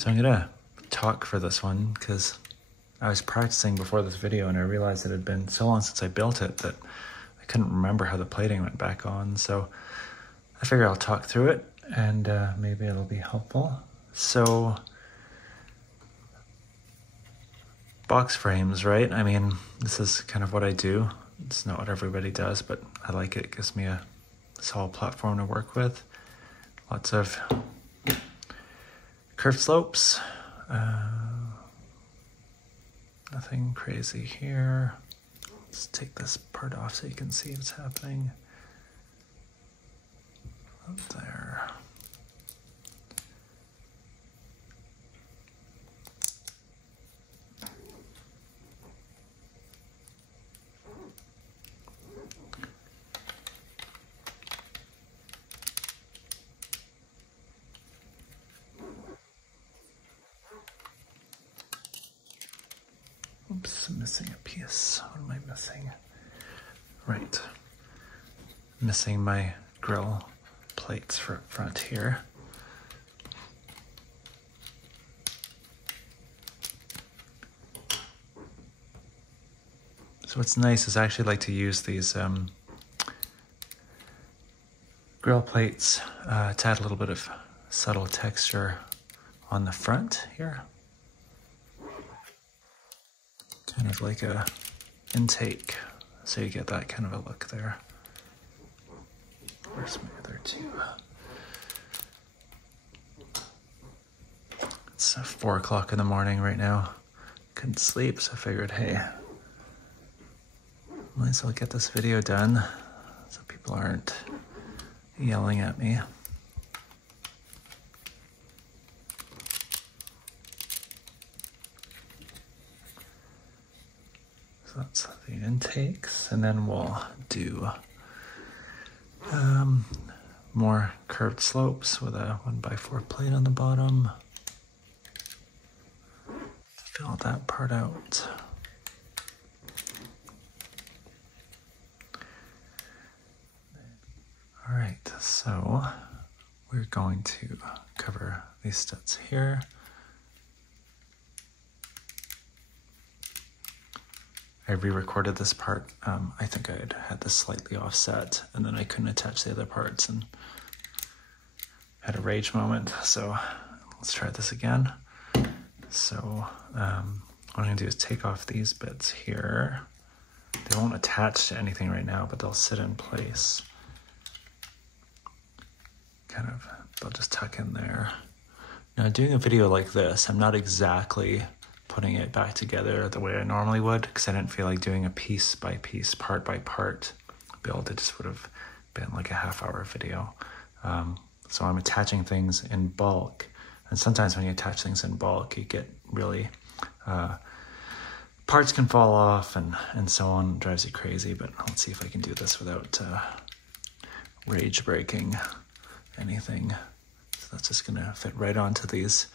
So I'm gonna talk for this one because I was practicing before this video and I realized it had been so long since I built it that I couldn't remember how the plating went back on. So I figure I'll talk through it and maybe it'll be helpful. So box frames, right? I mean, this is kind of what I do. It's not what everybody does, but I like it. It gives me a solid platform to work with. Lots of curved slopes. Nothing crazy here. Let's take this part off so you can see what's happening. Up there. Oops, I'm missing a piece. What am I missing? Right. Missing my grill plates for up front here. So what's nice is I actually like to use these grill plates to add a little bit of subtle texture on the front here. Kind of like a intake, so you get that kind of a look there. Where's my other two? It's 4 o'clock in the morning right now. Couldn't sleep, so I figured, hey, might as well get this video done so people aren't yelling at me. So that's the intakes, and then we'll do more curved slopes with a 1x4 plate on the bottom. Fill that part out. All right, so we're going to cover these studs here. I re-recorded this part. I think I had this slightly offset and then I couldn't attach the other parts and had a rage moment. So let's try this again. So what I'm gonna do is take off these bits here. They won't attach to anything right now, but they'll sit in place. They'll just tuck in there. Now doing a video like this, I'm not exactly putting it back together the way I normally would because I didn't feel like doing a piece by piece, part by part build. It just would have been like a half-hour video. So I'm attaching things in bulk, and sometimes when you attach things in bulk, you get really, parts can fall off and so on. It drives you crazy, but let's see if I can do this without rage breaking anything. So that's just gonna fit right onto these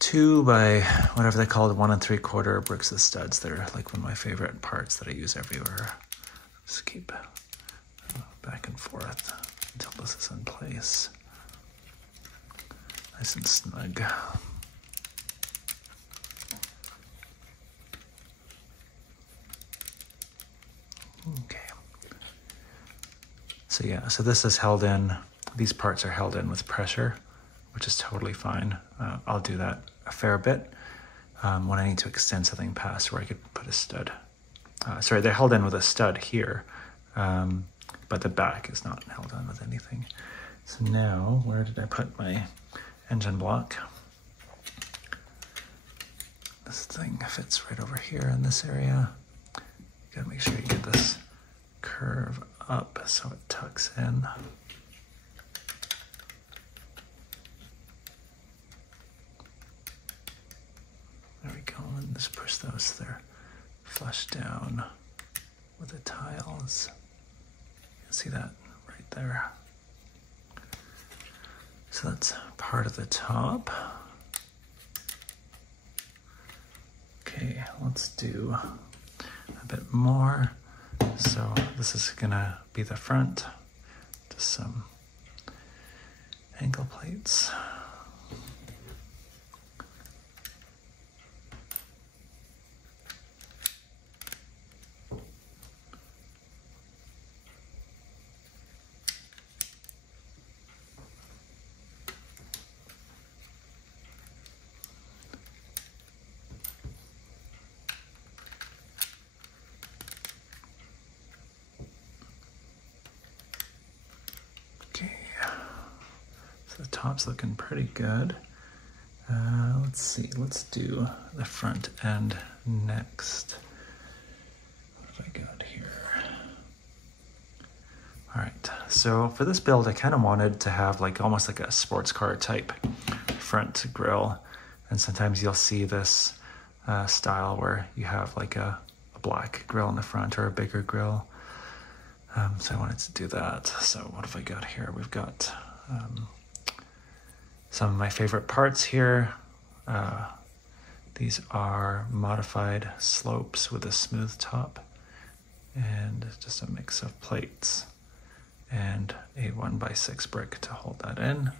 2 by whatever they call it, 1 3/4 bricks of studs. They're like one of my favorite parts that I use everywhere. Just keep back and forth until this is in place. Nice and snug. Okay. So yeah, so this is held in, these parts are held in with pressure, which is totally fine. I'll do that a fair bit when I need to extend something past where I could put a stud. Sorry, they're held in with a stud here, but the back is not held in with anything. So now, where did I put my engine block? This thing fits right over here in this area. You gotta make sure you get this curve up so it tucks in. There we go, and just push those there, flush down with the tiles. You can see that right there. So that's part of the top. Okay, let's do a bit more. So this is gonna be the front, just some angle plates. top's looking pretty good. Let's see, let's do the front end next. What have I got here? All right, so for this build, I kind of wanted to have like almost like a sports car type front grille. And sometimes you'll see this style where you have like a black grille in the front or a bigger grille. So I wanted to do that. So what have I got here? We've got some of my favorite parts here. These are modified slopes with a smooth top and just a mix of plates and a 1x6 brick to hold that in.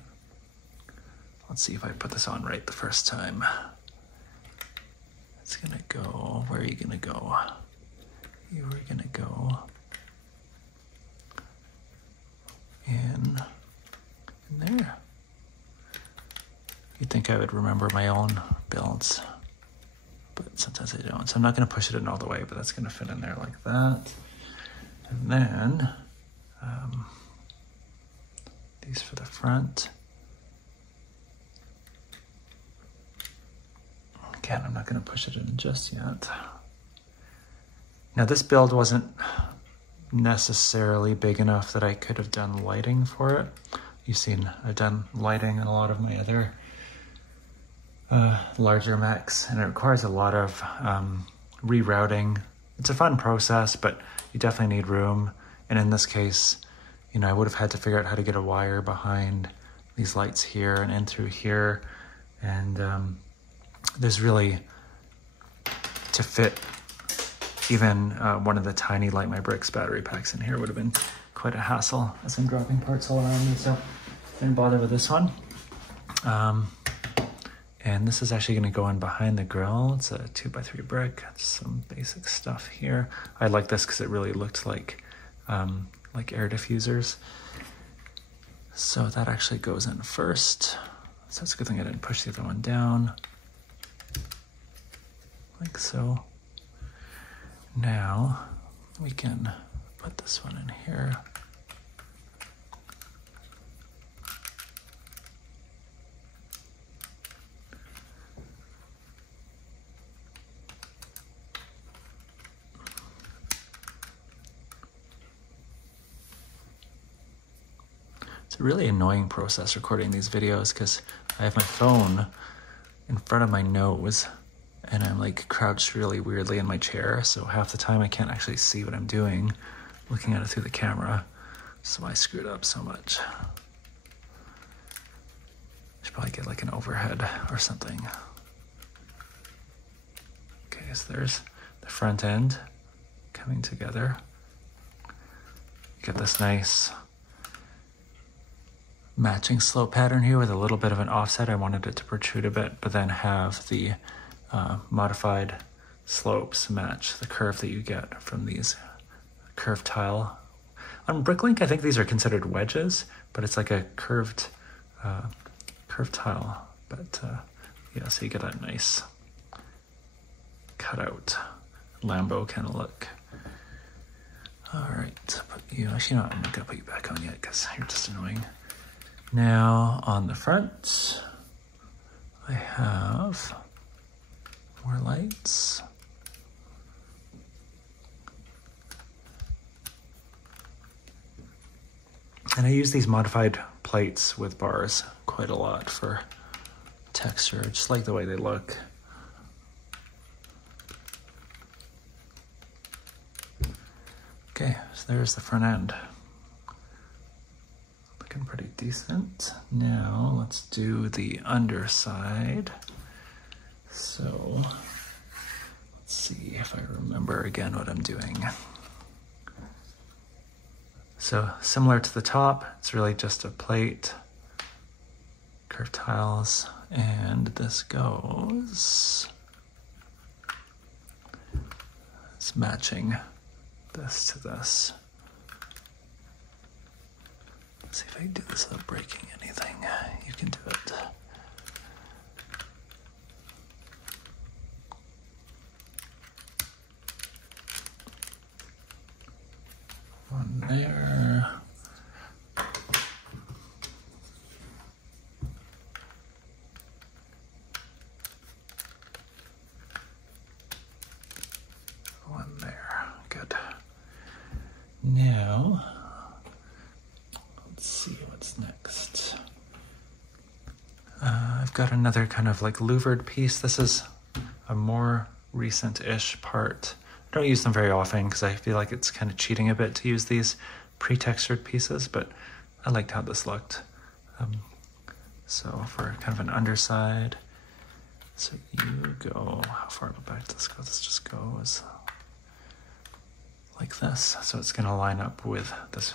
Let's see if I put this on right the first time. It's gonna go, where are you gonna go? You are gonna go in there. You'd think I would remember my own builds, but sometimes I don't. So I'm not gonna push it in all the way, but that's gonna fit in there like that. And then, these for the front. Again, I'm not gonna push it in just yet. Now this build wasn't necessarily big enough that I could have done lighting for it. You've seen I've done lighting in a lot of my other larger mechs, and it requires a lot of rerouting. It's a fun process, but you definitely need room. And in this case, you know, I would have had to figure out how to get a wire behind these lights here and in through here. And there's really, to fit even one of the tiny Light My Bricks battery packs in here would have been quite a hassle as I'm dropping parts all around me. So I didn't bother with this one. And this is actually going to go in behind the grill. It's a 2x3 brick. Some basic stuff here. I like this because it really looked like air diffusers. So that actually goes in first. So it's a good thing I didn't push the other one down. Like so. Now we can put this one in here. It's a really annoying process recording these videos because I have my phone in front of my nose and I'm like crouched really weirdly in my chair, so half the time I can't actually see what I'm doing looking at it through the camera. So I screwed up so much. Should probably get like an overhead or something. Okay, so there's the front end coming together. You get this nice matching slope pattern here with a little bit of an offset. I wanted it to protrude a bit, but then have the modified slopes match the curve that you get from these curved tile. On Bricklink, I think these are considered wedges, but it's like a curved tile. But yeah, so you get that nice cutout Lambo kind of look. All right, put you, actually, no, I'm not gonna put you back on yet because you're just annoying. Now on the front, I have more lights. And I use these modified plates with bars quite a lot for texture, just like the way they look. Okay, so there's the front end. Looking pretty decent. Now let's do the underside. So let's see if I remember again what I'm doing. So similar to the top, it's really just a plate, curved tiles, and this goes, it's matching this to this. Let's see if I can do this without breaking anything. You can do it. One there. let's see what's next. I've got another kind of like louvered piece. This is a more recent-ish part. I don't use them very often because I feel like it's kind of cheating a bit to use these pre-textured pieces, but I liked how this looked. So for kind of an underside, so you go, how far back does this go? This just goes like this. So it's going to line up with this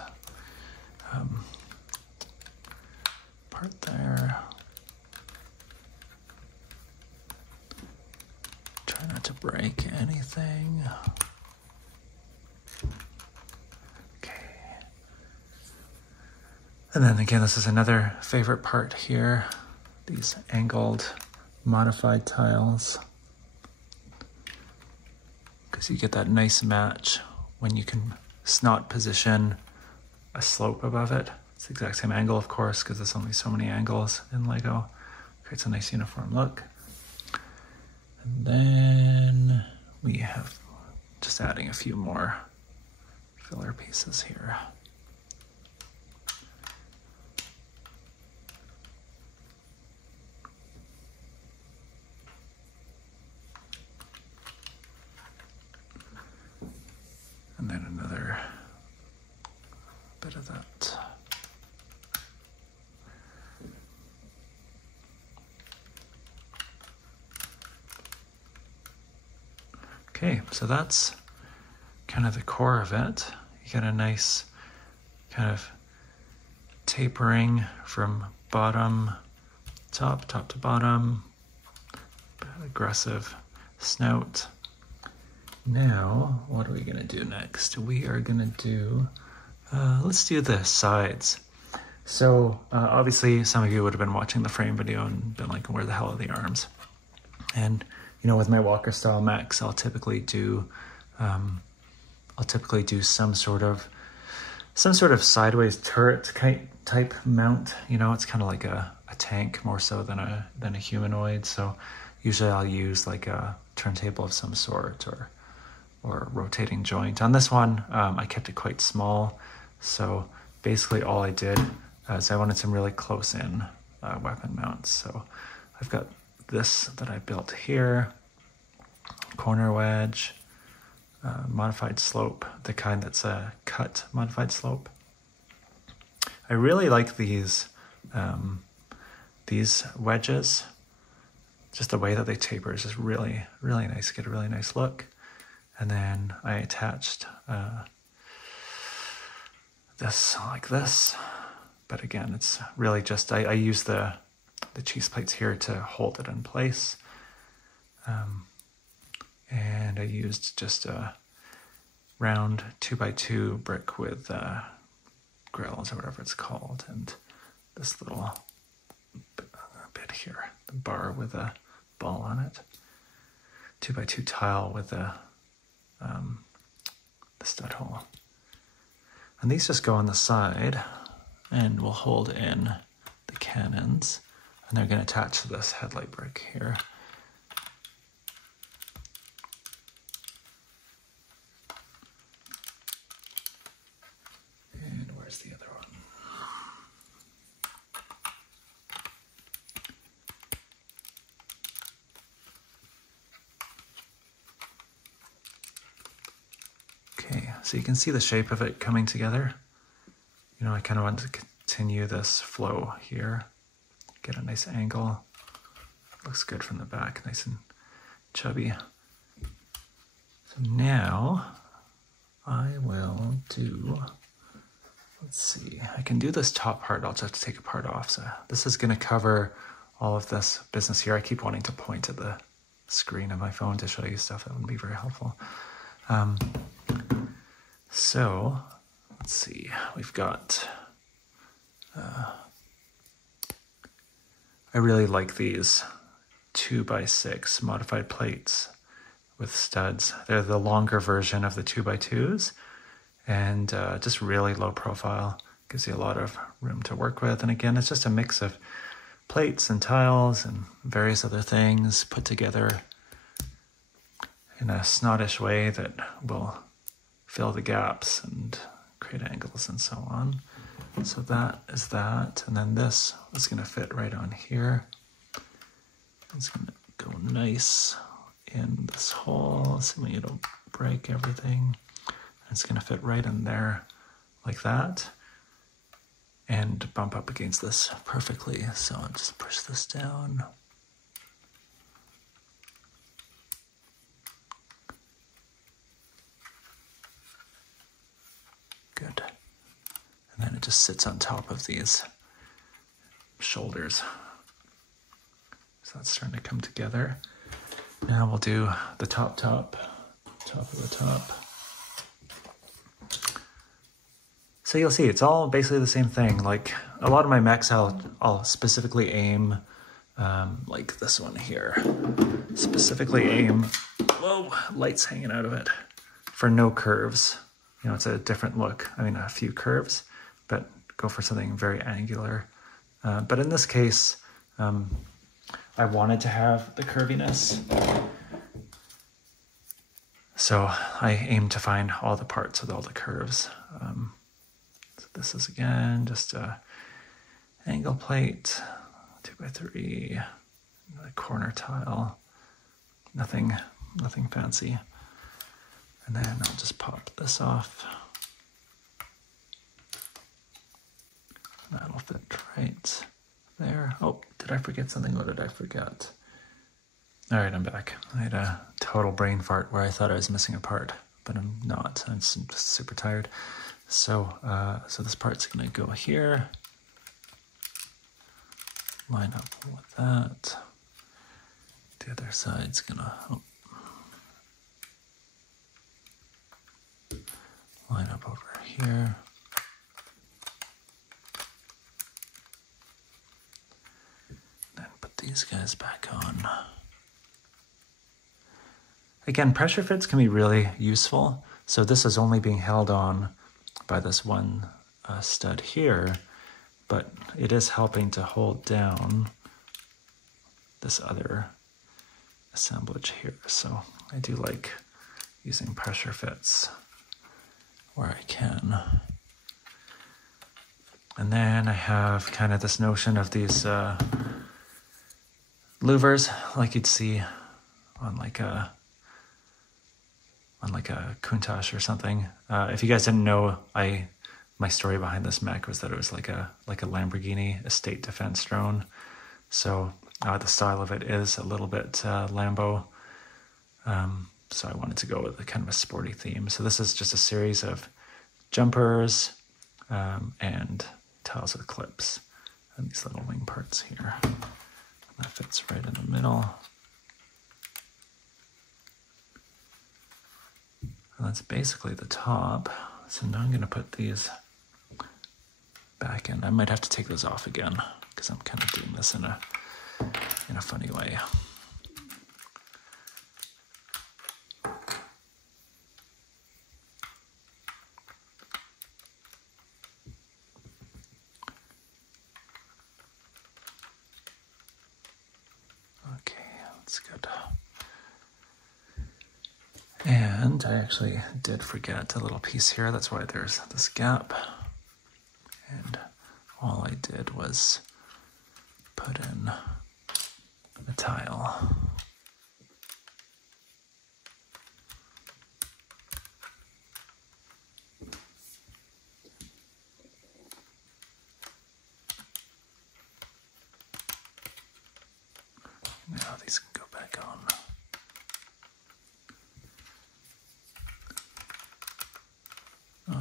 part there. Try not to break anything. Okay. And then again, this is another favorite part here. These angled, modified tiles. Because you get that nice match when you can snot position a slope above it. It's the exact same angle, of course, because there's only so many angles in Lego. Creates a nice uniform look. And then we have just adding a few more filler pieces here. And then another bit of that. Okay, so that's kind of the core of it. You get a nice kind of tapering from top to bottom, aggressive snout. Now, what are we gonna do next? We are gonna do, let's do the sides. So obviously some of you would have been watching the frame video and been like, where the hell are the arms? And you know, with my walker style mechs, I'll typically do some sort of sideways turret type mount. You know, it's kind of like a tank more so than a humanoid. So usually I'll use like a turntable of some sort or rotating joint. On this one, I kept it quite small. So basically all I did is I wanted some really close in weapon mounts. So I've got this that I built here, corner wedge, modified slope, the kind that's a cut modified slope. I really like these wedges. Just the way that they taper is just really, really nice. Get a really nice look. And then I attached this like this. But again, it's really just, I use the cheese plates here to hold it in place. And I used just a round 2x2 brick with grills or whatever it's called. And this little bit here, the bar with a ball on it. 2x2 tile with the stud hole. And these just go on the side and will hold in the cannons. And they're going to attach to this headlight brick here. And where's the other one? Okay, so you can see the shape of it coming together. You know, I kind of want to continue this flow here. Get a nice angle. Looks good from the back, nice and chubby. So now I will do, let's see, I can do this top part. I'll just have to take a part off. So this is going to cover all of this business here. I keep wanting to point at the screen of my phone to show you stuff. That wouldn't be very helpful. So let's see, we've got, I really like these 2x6 modified plates with studs. They're the longer version of the 2x2s and just really low profile. Gives you a lot of room to work with. And again, it's just a mix of plates and tiles and various other things put together in a snottish way that will fill the gaps and create angles and so on. So that is that, and then this is going to fit right on here. It's going to go nice in this hole, assuming you don't break everything. It's going to fit right in there like that and bump up against this perfectly. So I'll just push this down. Good. And then it just sits on top of these shoulders. So that's starting to come together. Now we'll do the top of the top. So you'll see it's all basically the same thing. Like a lot of my mechs, I'll specifically aim, like this one here. Specifically aim, whoa, light's hanging out of it, for no curves. You know, it's a different look. I mean, a few curves, but go for something very angular. But in this case, I wanted to have the curviness. So I aim to find all the parts with all the curves. So this is again just a angle plate, 2x3, a corner tile, nothing fancy. And then I'll just pop this off. That'll fit right there. Oh, did I forget something? What did I forget? All right, I'm back. I had a total brain fart where I thought I was missing a part, but I'm not. I'm just super tired. So, so this part's gonna go here. Line up with that. The other side's gonna line up over here. Then put these guys back on. Again, pressure fits can be really useful. So this is only being held on by this one stud here, but it is helping to hold down this other assemblage here. So I do like using pressure fits where I can. And then I have kind of this notion of these louvers, like you'd see on like a Countach or something. If you guys didn't know, my story behind this mech was that it was like a Lamborghini Estate Defence Drone. So the style of it is a little bit Lambo. So I wanted to go with a kind of a sporty theme. So this is just a series of jumpers and tiles with clips and these little wing parts here. And that fits right in the middle. And that's basically the top. So now I'm going to put these back in. I might have to take those off again because I'm kind of doing this in a funny way. Okay, that's good. And I actually did forget a little piece here. That's why there's this gap. And all I did was put in the tile. Now these can go back on.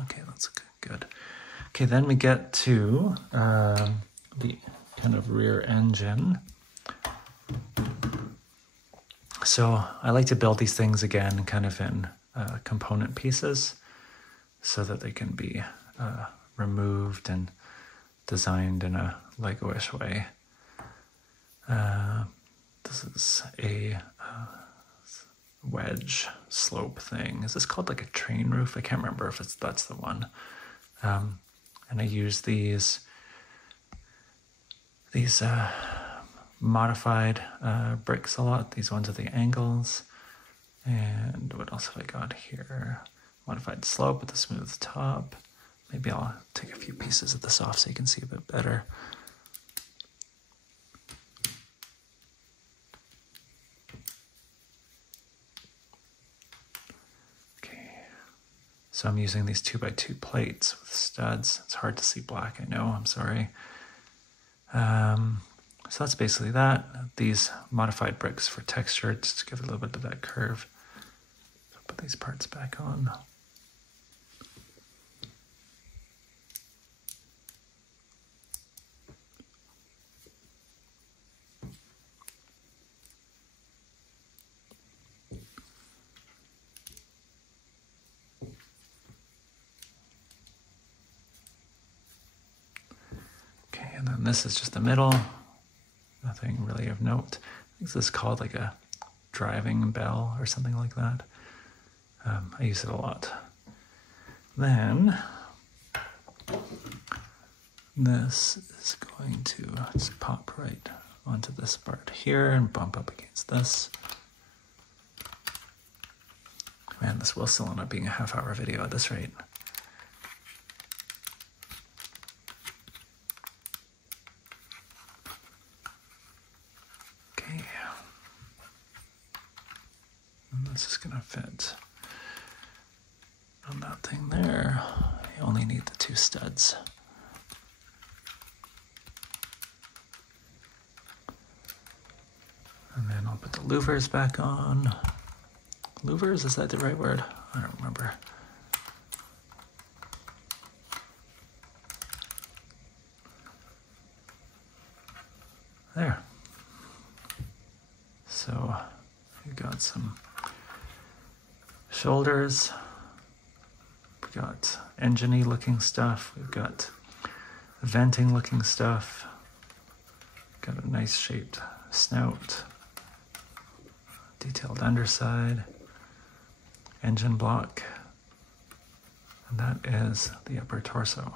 Okay, that's good. Okay, then we get to the kind of rear engine. So I like to build these things again kind of in component pieces so that they can be removed and designed in a Lego-ish way. This is a wedge slope thing. Is this called like a train roof? I can't remember if that's the one. And I use these modified bricks a lot. These ones with the angles. And what else have I got here? Modified slope with a smooth top. Maybe I'll take a few pieces of this off so you can see a bit better. Okay, so I'm using these 2x2 plates with studs. It's hard to see black, I know, I'm sorry. So that's basically that. These modified bricks for texture, just to give it a little bit of that curve. So put these parts back on. Okay, and then this is just the middle. Nothing really of note. I think this is called like a driving bell or something like that. I use it a lot. Then this is going to just pop right onto this part here and bump up against this. Man, this will still end up being a half-hour video at this rate. Okay. And this is gonna fit on that thing there. You only need the 2 studs. And then I'll put the louvers back on. Louvers, is that the right word? I don't remember. There. So we've got some shoulders. We've got engine-y looking stuff. We've got venting looking stuff. Got a nice shaped snout. Detailed underside. Engine block. And that is the upper torso.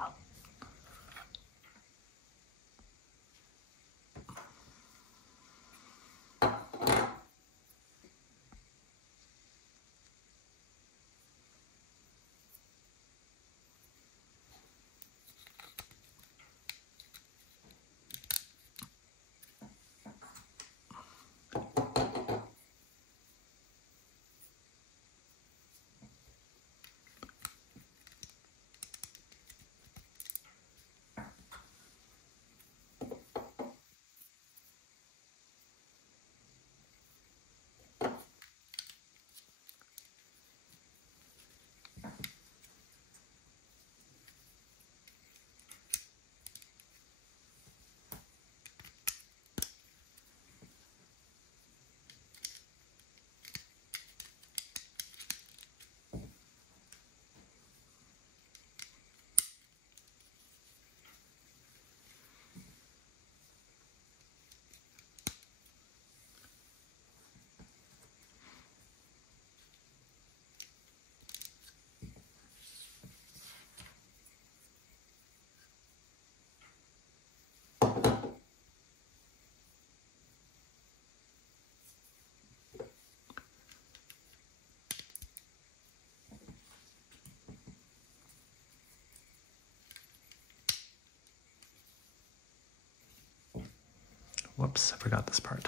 Whoops, I forgot this part.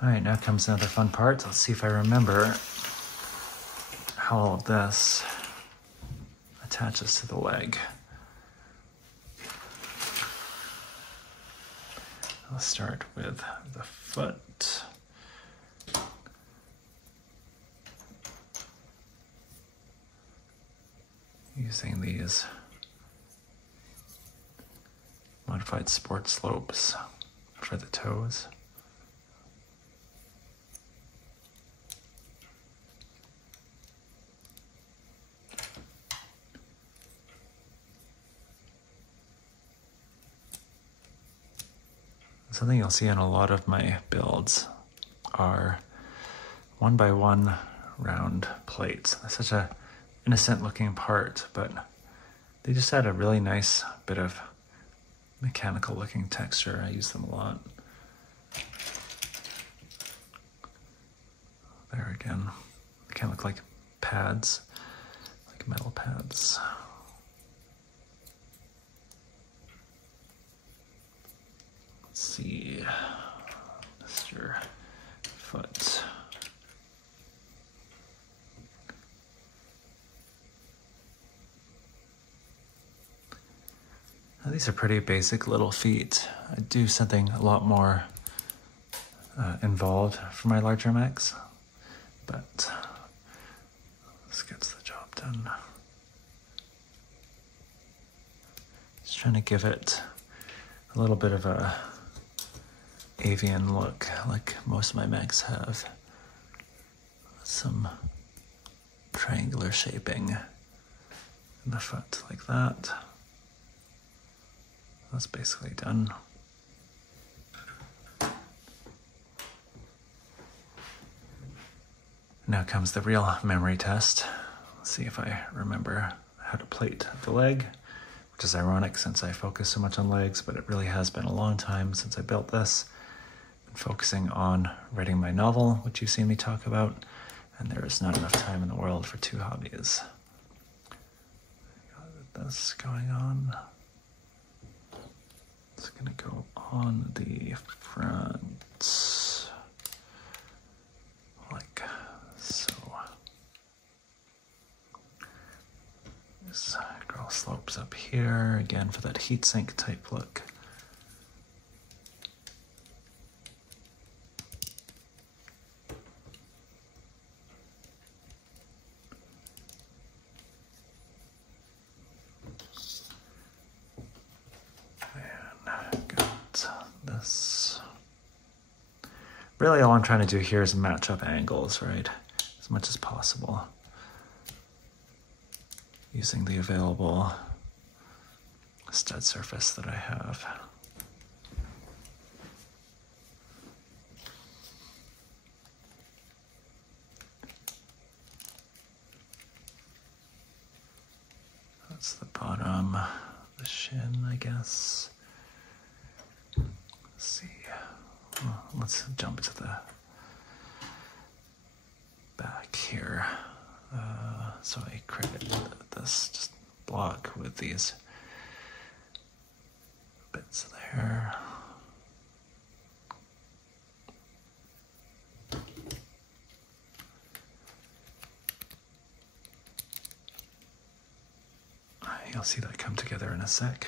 All right, now comes another fun part. Let's see if I remember how all of this attaches to the leg. I'll start with the foot. Using these modified sport slopes for the toes. Something you'll see in a lot of my builds are 1x1 round plates. They're such a innocent looking part, but they just add a really nice bit of mechanical looking texture. I use them a lot. There again, they kind of look like pads, like metal pads. Let's see, Mr. Foot. Now, these are pretty basic little feet. I do something a lot more involved for my larger mechs, but this gets the job done. Just trying to give it a little bit of a avian look, like most of my mechs have. Some triangular shaping in the foot, like that. That's basically done. Now comes the real memory test. Let's see if I remember how to plate the leg, which is ironic since I focus so much on legs, but it really has been a long time since I built this. Been focusing on writing my novel, which you've seen me talk about, and there is not enough time in the world for two hobbies. Got this going on. It's gonna go on the front, like so. This girl slopes up here, again for that heatsink type look. Really all I'm trying to do here is match up angles, right? As much as possible. Using the available stud surface that I have. That's the bottom, the shin, I guess. Let's see. Well, let's jump to the back here. So I created this just block with these bits there. You'll see that come together in a sec.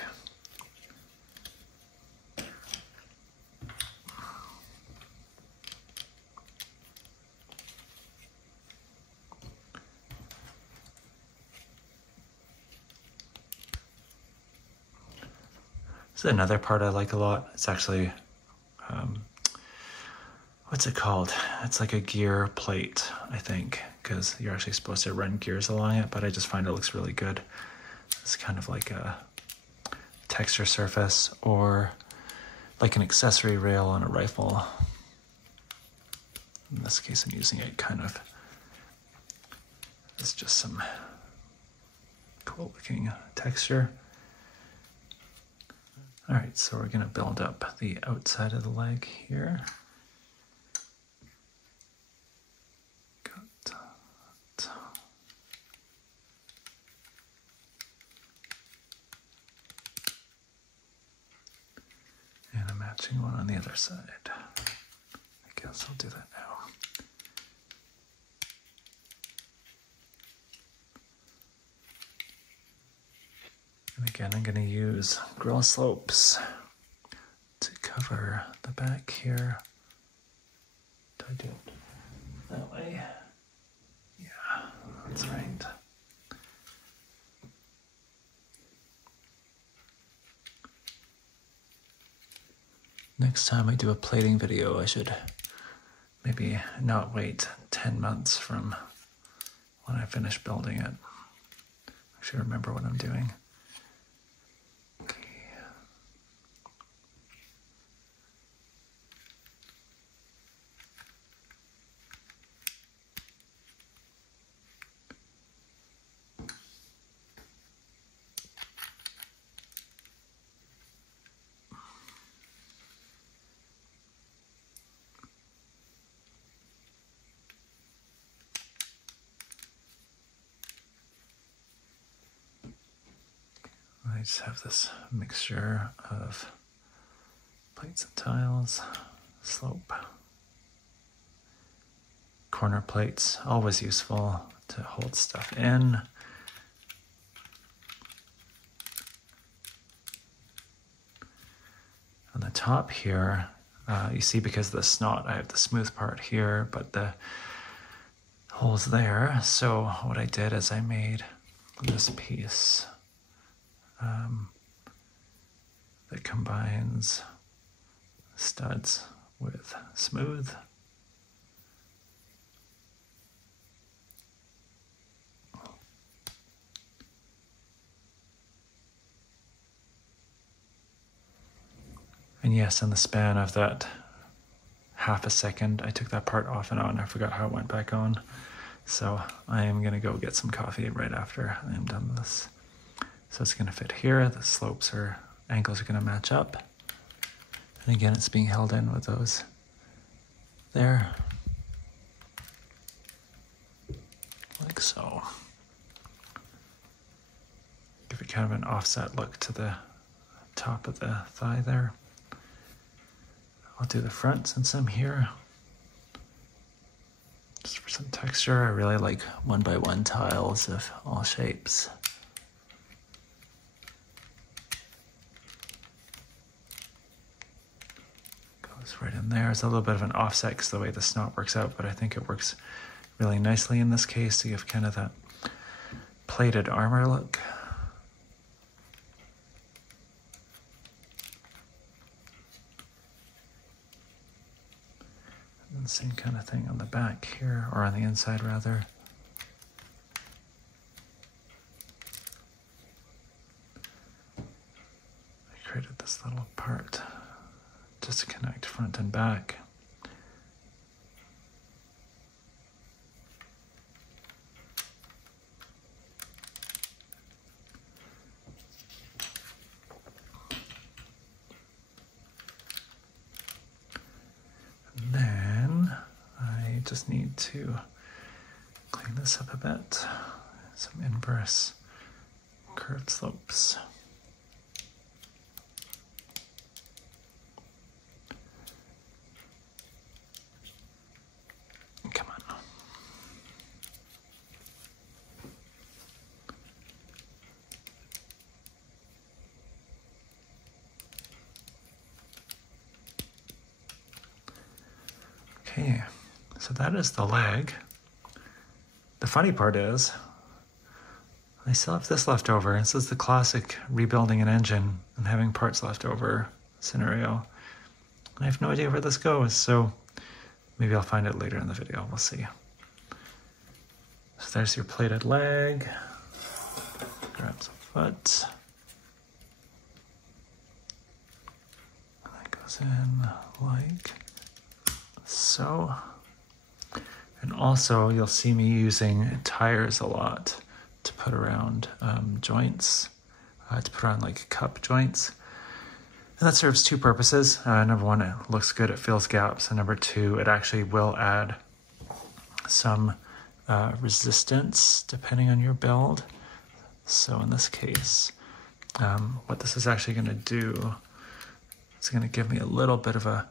This is another part I like a lot. It's actually, what's it called? It's like a gear plate, I think, because you're actually supposed to run gears along it, but I just find it looks really good. It's kind of like a texture surface or like an accessory rail on a rifle. In this case, I'm using it kind of, it's just some cool looking texture. All right, so we're gonna build up the outside of the leg here. Got that. And a matching one on the other side. I guess I'll do that now. And again, I'm going to use grill slopes to cover the back here. Do I do it that way? Yeah, that's right. Next time I do a plating video, I should maybe not wait 10 months from when I finish building it. I should remember what I'm doing. I just have this mixture of plates and tiles, slope, corner plates, always useful to hold stuff in. On the top here, you see because of the snot, I have the smooth part here, but the hole's there. So what I did is I made this piece that combines studs with smooth. And yes, in the span of that half a second, I took that part off and on. I forgot how it went back on. So I am gonna go get some coffee right after I am done with this. So it's gonna fit here. The slopes or angles are gonna match up. And again, it's being held in with those there. Like so. Give it kind of an offset look to the top of the thigh there. I'll do the front since I'm here. Just for some texture, I really like 1x1 tiles of all shapes. Goes right in there. It's a little bit of an offset because the way the snot works out, but I think it works really nicely in this case to give kind of that plated armor look. And same kind of thing on the back here, or on the inside rather. I created this little part just to connect front and back. And then I just need to clean this up a bit. Some inverse curved slopes. Come on. Okay, so that is the leg. The funny part is, I still have this left over. This is the classic rebuilding an engine and having parts left over scenario. I have no idea where this goes, so maybe I'll find it later in the video. We'll see. So there's your plated leg. Grabs a foot. And that goes in like so. And also, you'll see me using tires a lot to put around joints, to put around like cup joints. And that serves two purposes. Number one, it looks good, it fills gaps. And number two, it actually will add some resistance depending on your build. So in this case, what this is actually gonna do, it's gonna give me a little bit of a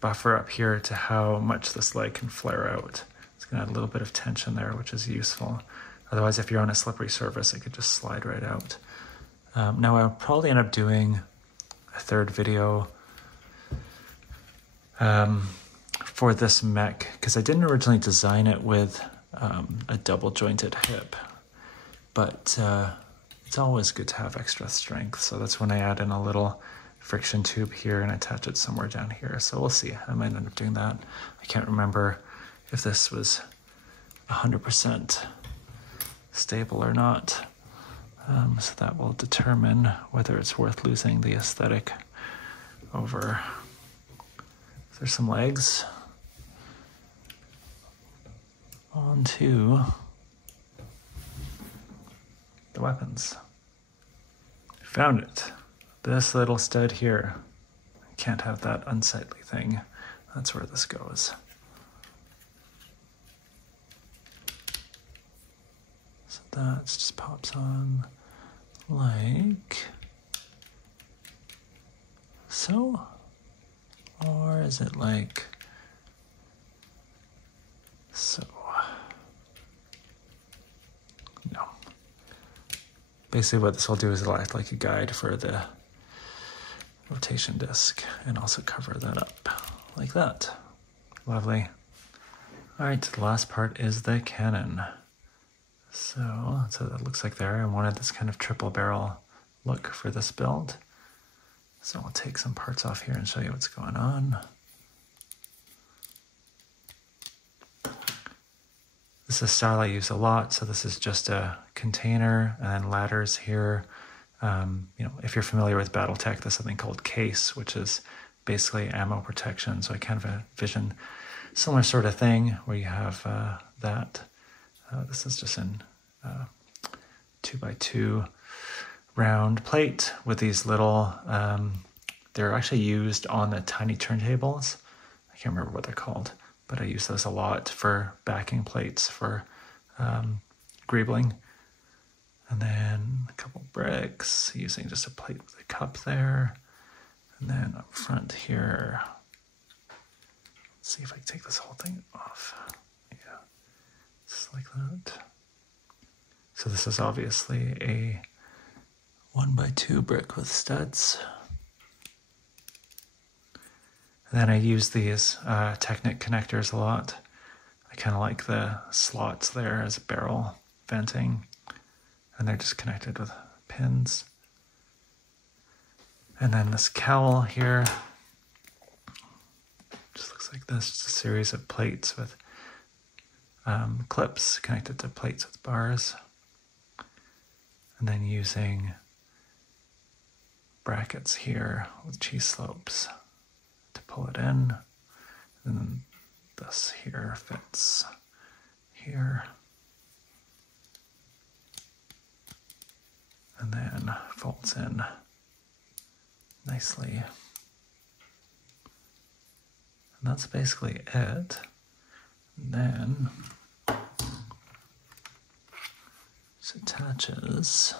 buffer up here to how much this leg can flare out. It's gonna add a little bit of tension there, which is useful. Otherwise, if you're on a slippery surface, it could just slide right out. Now I'll probably end up doing a third video for this mech, because I didn't originally design it with a double jointed hip, but it's always good to have extra strength. So that's when I add in a little friction tube here and attach it somewhere down here. So we'll see, I might end up doing that. I can't remember if this was 100% stable or not. So that will determine whether it's worth losing the aesthetic over. There's some legs onto the weapons. Found it. This little stud here. I can't have that unsightly thing. That's where this goes. So that just pops on like so, or is it like so? No. Basically what this will do is it'll act like a guide for the rotation disc and also cover that up like that. Lovely. All right, the last part is the cannon. So that's what it looks like there. I wanted this kind of triple barrel look for this build. So I'll take some parts off here and show you what's going on. This is a style I use a lot. So this is just a container and then ladders here. You know, if you're familiar with BattleTech, there's something called case, which is basically ammo protection. So I kind of envision similar sort of thing where you have that. This is just an 2x2 round plate with these little, they're actually used on the tiny turntables. I can't remember what they're called, but I use those a lot for backing plates for greebling. And then a couple bricks using just a plate with a cup there. And then up front here, let's see if I can take this whole thing off. Yeah, just like that. So this is obviously a 1x2 brick with studs. And then I use these Technic connectors a lot. I kind of like the slots there as barrel venting. And they're just connected with pins. And then this cowl here just looks like this, just a series of plates with clips connected to plates with bars. And then using brackets here with cheese slopes to pull it in. And then this here fits here. And then folds in nicely. And that's basically it. And then this attaches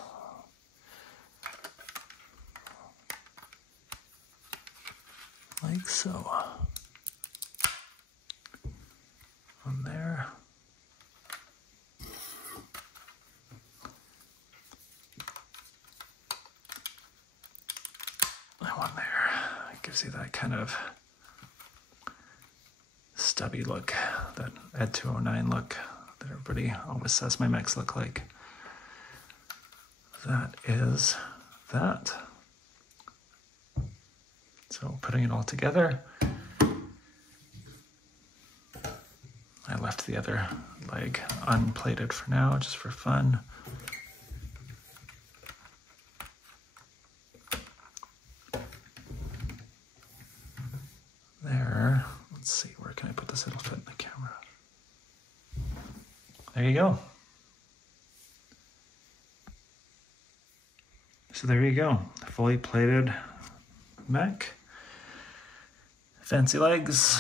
like so on there. One there. It gives you that kind of stubby look, that EDD-210 look that everybody always says my mechs look like. That is that. So putting it all together, I left the other leg unplated for now, just for fun. There, let's see, where can I put this? It'll fit in the camera. There you go. So there you go, fully plated mech. Fancy legs,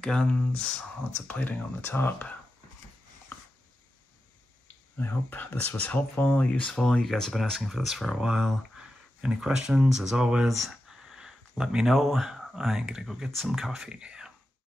guns, lots of plating on the top. I hope this was helpful, useful. You guys have been asking for this for a while. Any questions, as always, let me know. I'm gonna go get some coffee.